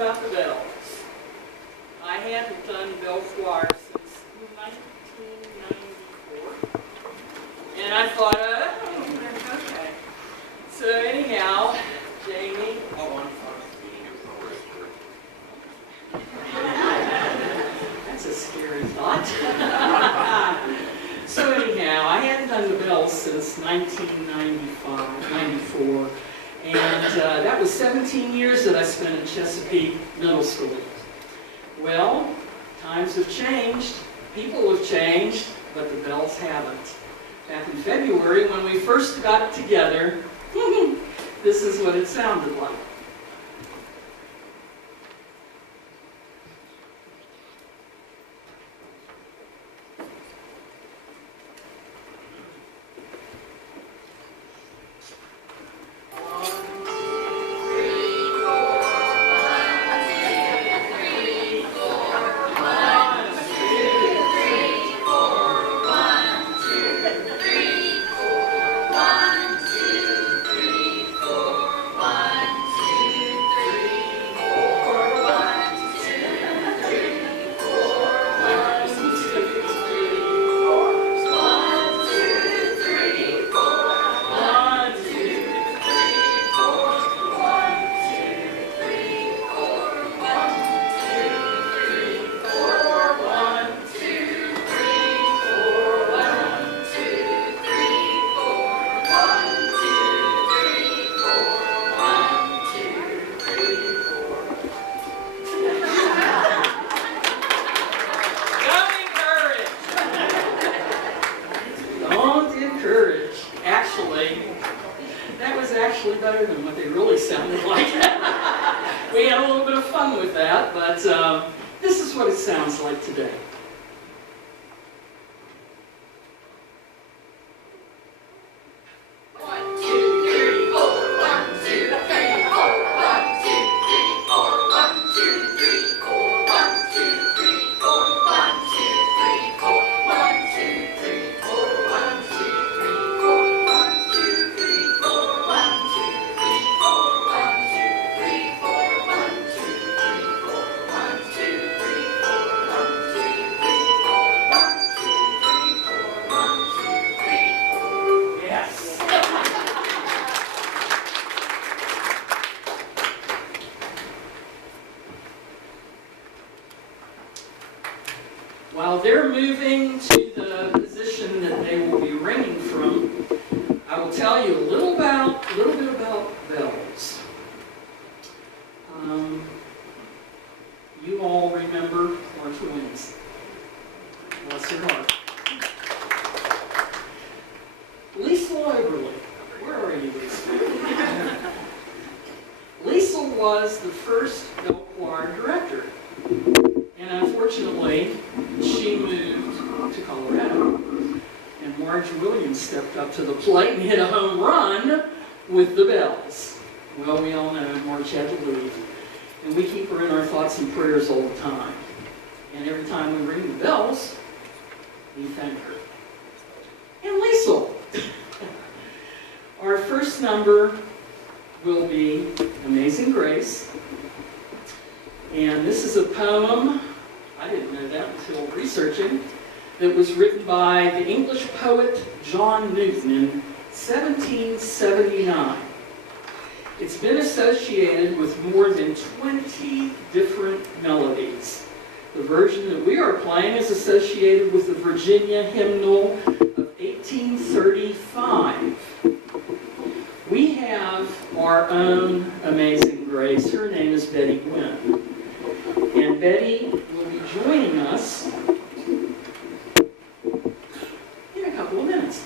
about the bells. I hadn't done bell choir since 1994. And I thought, okay. So anyhow, Jamie. That's a scary thought. So anyhow, I hadn't done the bells since 1995, 94. And that was 17 years that I spent at Chesapeake Middle School. Well, times have changed, people have changed, but the bells haven't. Back in February, when we first got together, this is what it sounded like. Better than what they really sounded like. We had a little bit of fun with that, but this is what it sounds like today. While they're moving to the position that they will be ringing from, I will tell you a little bit about bells. You all remember Martha Williams. Bless her heart. Lisa Oberle. Where are you, Lisa? Lisa was the first bell choir director. And unfortunately, she moved to Colorado. And Marge Williams stepped up to the plate and hit a home run with the bells. Well, we all know Marge had to leave. And we keep her in our thoughts and prayers all the time. And every time we ring the bells, we thank her. And Lisa. Our first number will be Amazing Grace. And this is a poem, I didn't know that until researching, that was written by the English poet John Newton in 1779. It's been associated with more than 20 different melodies. The version that we are playing is associated with the Virginia hymnal of 1835. We have our own Amazing Grace. Her name is Betty Gwynn. And Betty will be joining us in a couple of minutes.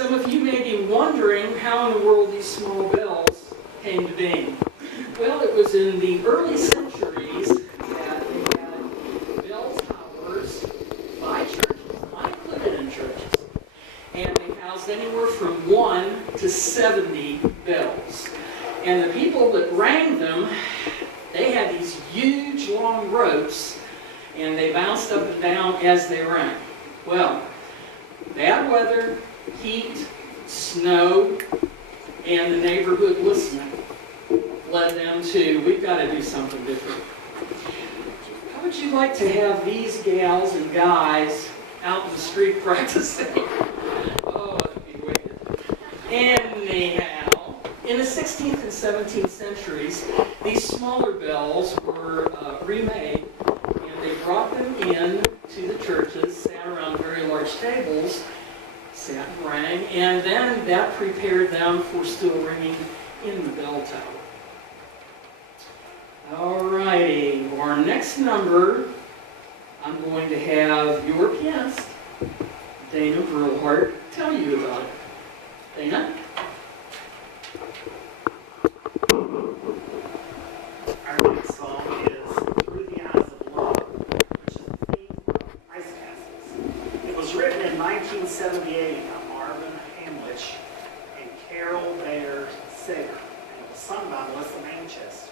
Some of you may be wondering how in the world these small bells came to be. Well, it was in the early centuries that they had bell towers by churches, not included in churches. And they housed anywhere from 1 to 70 bells. And the people that rang them, they had these huge long ropes, and they bounced up and down as they rang. Well, bad weather, heat, snow, and the neighborhood listening led them to, we've got to do something different. How would you like to have these gals and guys out in the street practicing? Oh, that'd be wicked. Anyhow, in the 16th and 17th centuries, these smaller bells were remade, and they brought them in to the churches, sat around very large tables, sat and rang, and then that prepared them for still ringing in the bell tower. Alrighty, our next number, I'm going to have your pianist, Dana Brillhart, tell you about it. Dana? Our next song is Through the Eyes of Love, which is the theme of Ice Castles. It was written in 1978 by Marvin Hamlisch and Carol Bayer Sager, and it was sung by Melissa Manchester.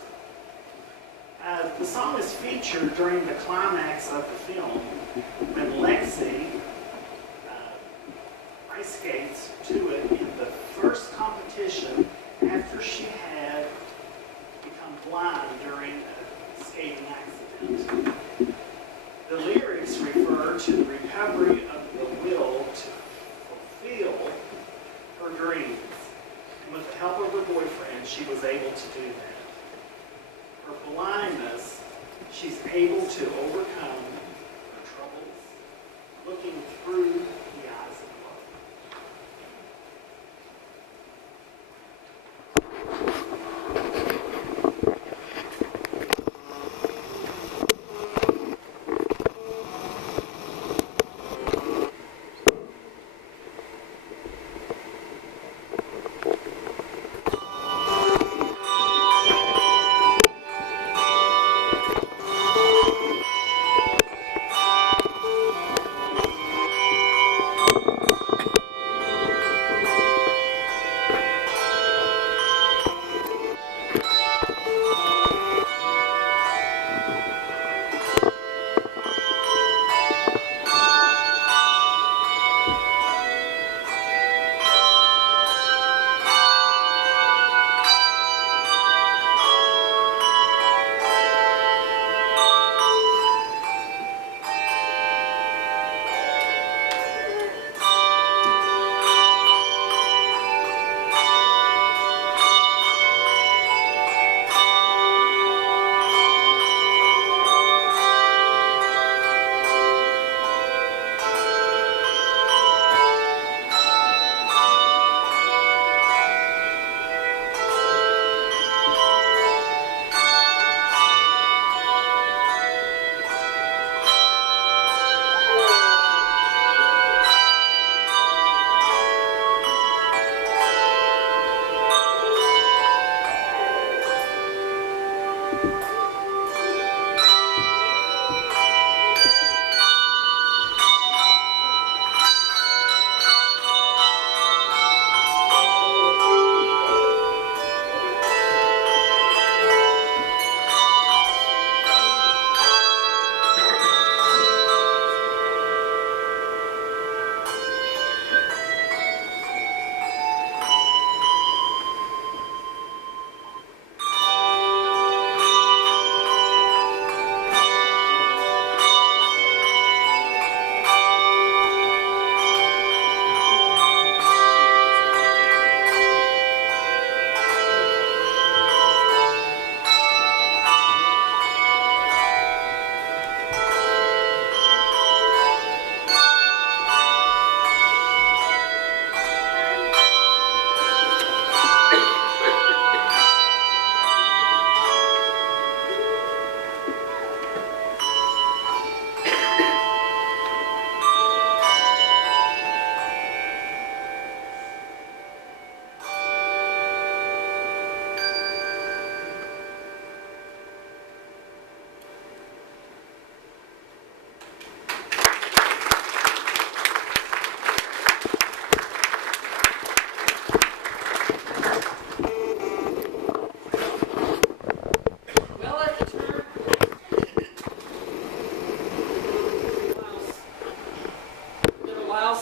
The song is featured during the climax of the film when Lexi ice skates to it in the first competition after she had become blind during a skating accident. The lyrics refer to the recovery of the will to fulfill her dreams. And with the help of her boyfriend, she was able to do that. Her blindness, she's able to overcome her troubles, looking through the eyes of love.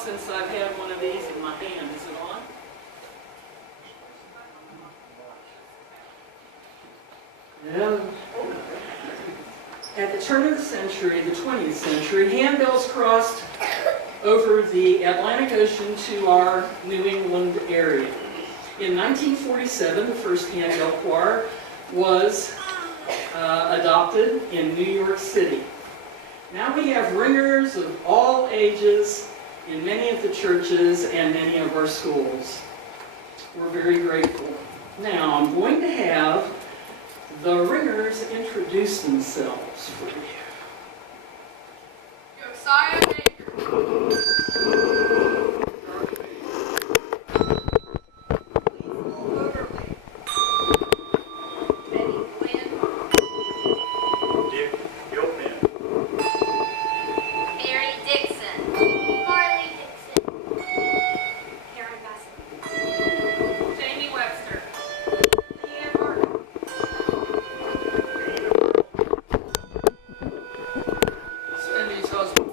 since I've had one of these in my hand. Is it on? Yeah. At the turn of the century, the 20th century, handbells crossed over the Atlantic Ocean to our New England area. In 1947, the first handbell choir was adopted in New York City. Now we have ringers of all ages in many of the churches and many of our schools. We're very grateful. Now I'm going to have the ringers introduce themselves for you. Josiah Baker. Betty Glenn. Dick Gilpin. Mary Dixon. Marley Dixon. Karen Bassett. Jamie Webster. Leanne Martin. Cindy's husband.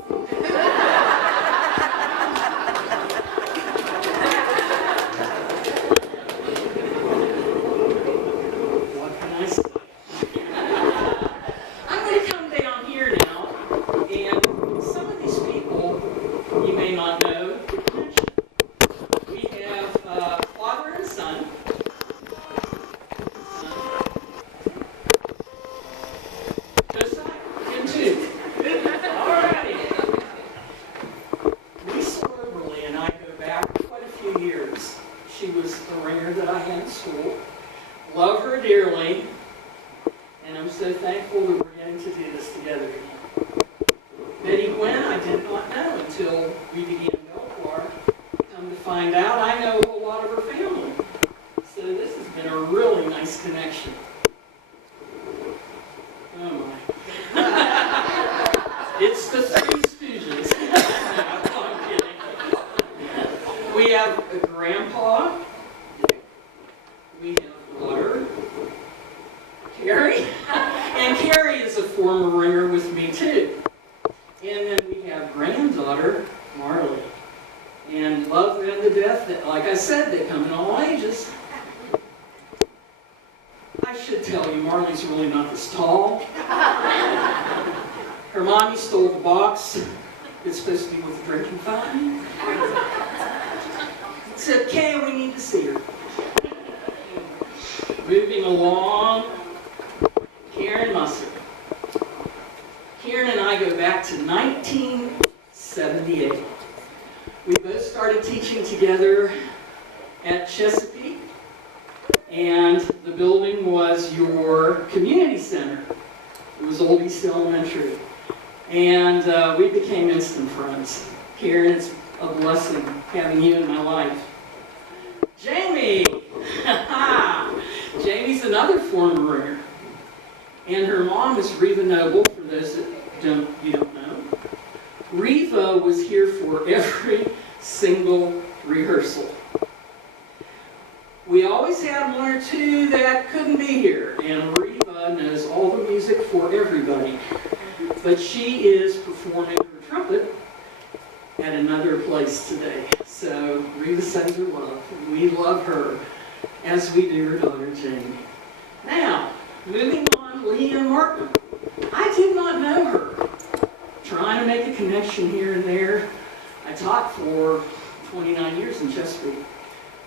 What can I say? I'm going to come down here now, and some of these people you may not know. We have father and son. Josiah, him too. Alrighty. Lisa Oberly and I go back quite a few years. She was the ringer that I had in school. Love her dearly, and I'm so thankful that we're getting to do this together again. Betty Gwen, I did not know until we began bell choir. Come to find out, I know a whole lot of her family. So this has been a really nice connection. Oh my. It's the Three Stooges. No, I'm kidding. We have a grandpa. We have daughter, Carrie. And Carrie is a former ringer with me too. And then we have granddaughter, Marley. And love them to death. Like I said, they come in all ages. I should tell you, Marley's really not this tall. Her mommy stole the box. It's supposed to be with the drinking fountain. Said, Kay, we need to see her. Moving along, Karen Musser. Karen and I go back to 1978. We both started teaching together at Chesapeake, and the building was your community center. It was Old East Elementary. And we became instant friends. Karen, it's a blessing having you in my life. Jamie! Jamie's another former ringer. And her mom is Reva Noble, for those that you don't know. Reva was here for every single rehearsal. We always had one or two that couldn't be here, and Reva knows all the music for everybody. But she is performing her trumpet at another place today. So Reva sends her love. We love her as we do her daughter Jamie. Now, moving on, Leanne Martin. I did not know her. Trying to make a connection here and there. I taught for 29 years in Chesapeake.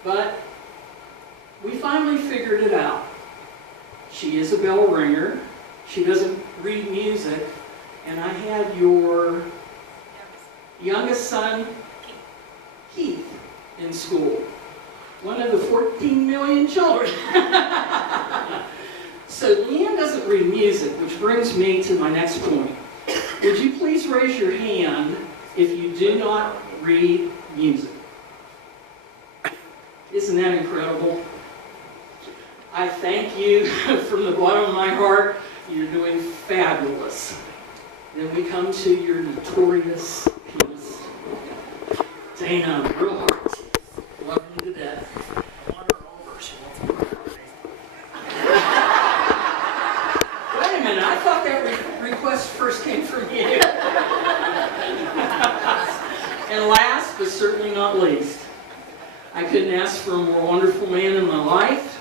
But we finally figured it out. She is a bell ringer. She doesn't read music. And I had your youngest son, Keith, in school. One of the 14 million children. So Leanne doesn't read music, which brings me to my next point. Would you please raise your hand if you do not read music? Isn't that incredible? I thank you from the bottom of my heart. You're doing fabulous. Then we come to your notorious pianist, Dana, real heart. Love you to death. I want her over. She wants to put her on Facebook. Wait a minute, I thought that request first came from you. And last last but certainly not least, I couldn't ask for a more wonderful man in my life.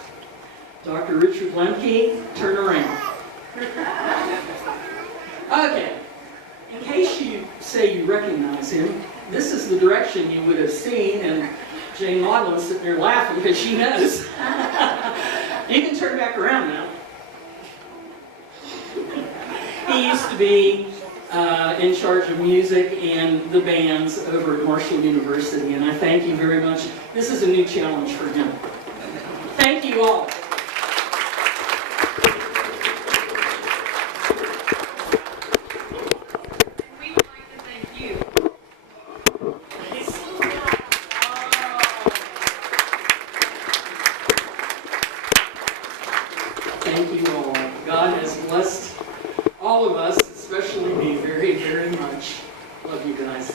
Dr. Richard Lemke, turn around. Okay, in case you say you recognize him, this is the direction you would have seen, and Jane Maudlin's sitting there laughing because she knows. You can turn back around now. He used to be in charge of music and the bands over at Marshall University, and I thank you very much. This is a new challenge for him. Thank you all. We would like to thank you. Thank you all. God has blessed all of us, especially me, very, very much. Love you guys.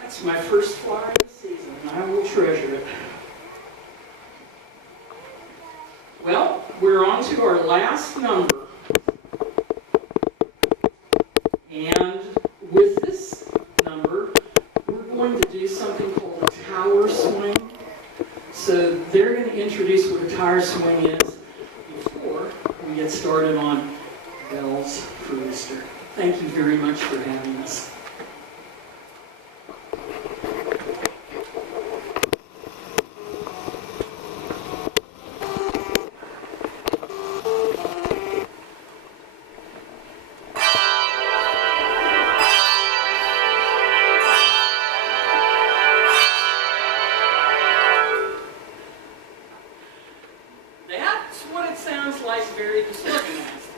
That's my first flyer of the season, and I will treasure it. Well, we're on to our last number. And with this number, we're going to do something called a tower swing. So they're going to introduce what a tower swing is before we get started on Bells for Easter. Thank you very much for having us. That's what it sounds like, very disorganized.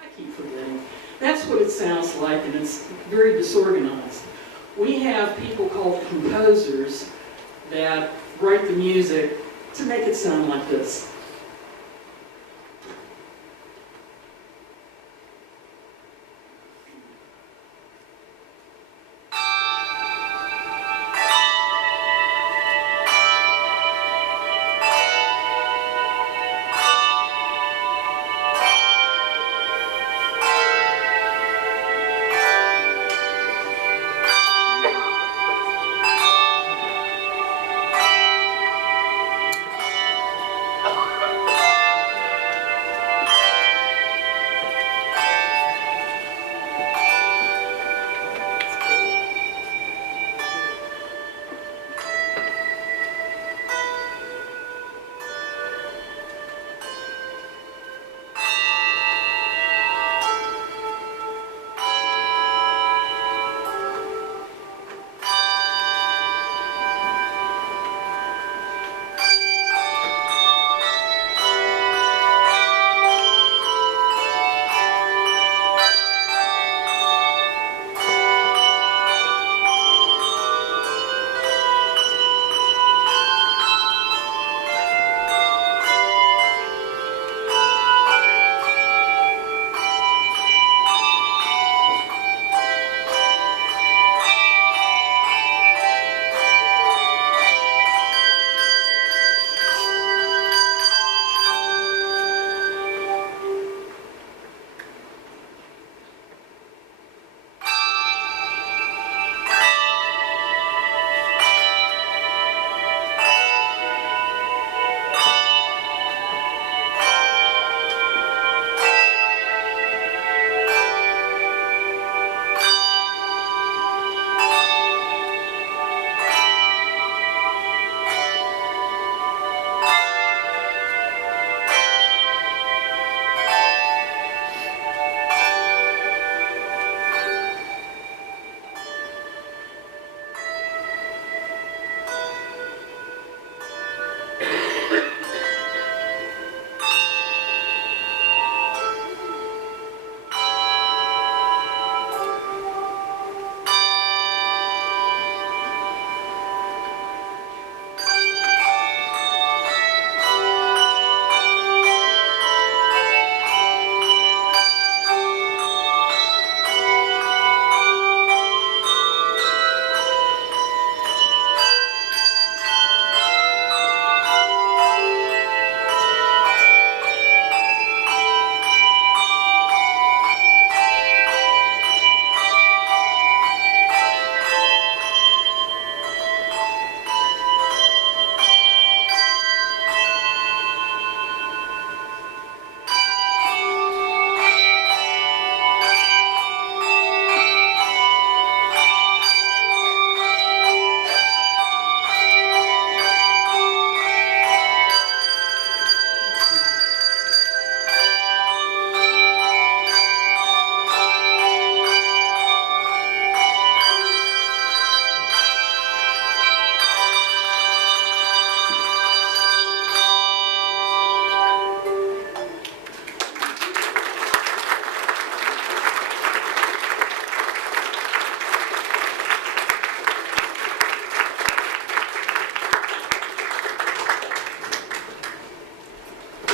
I keep forgetting. That's what it sounds like, and it's very disorganized. We have people called composers that write the music to make it sound like this.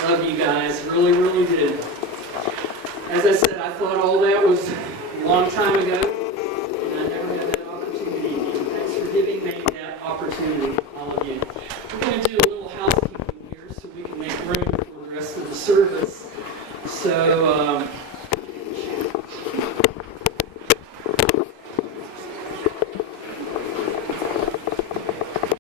Love you guys, really, really did. As I said, I thought all that was a long time ago.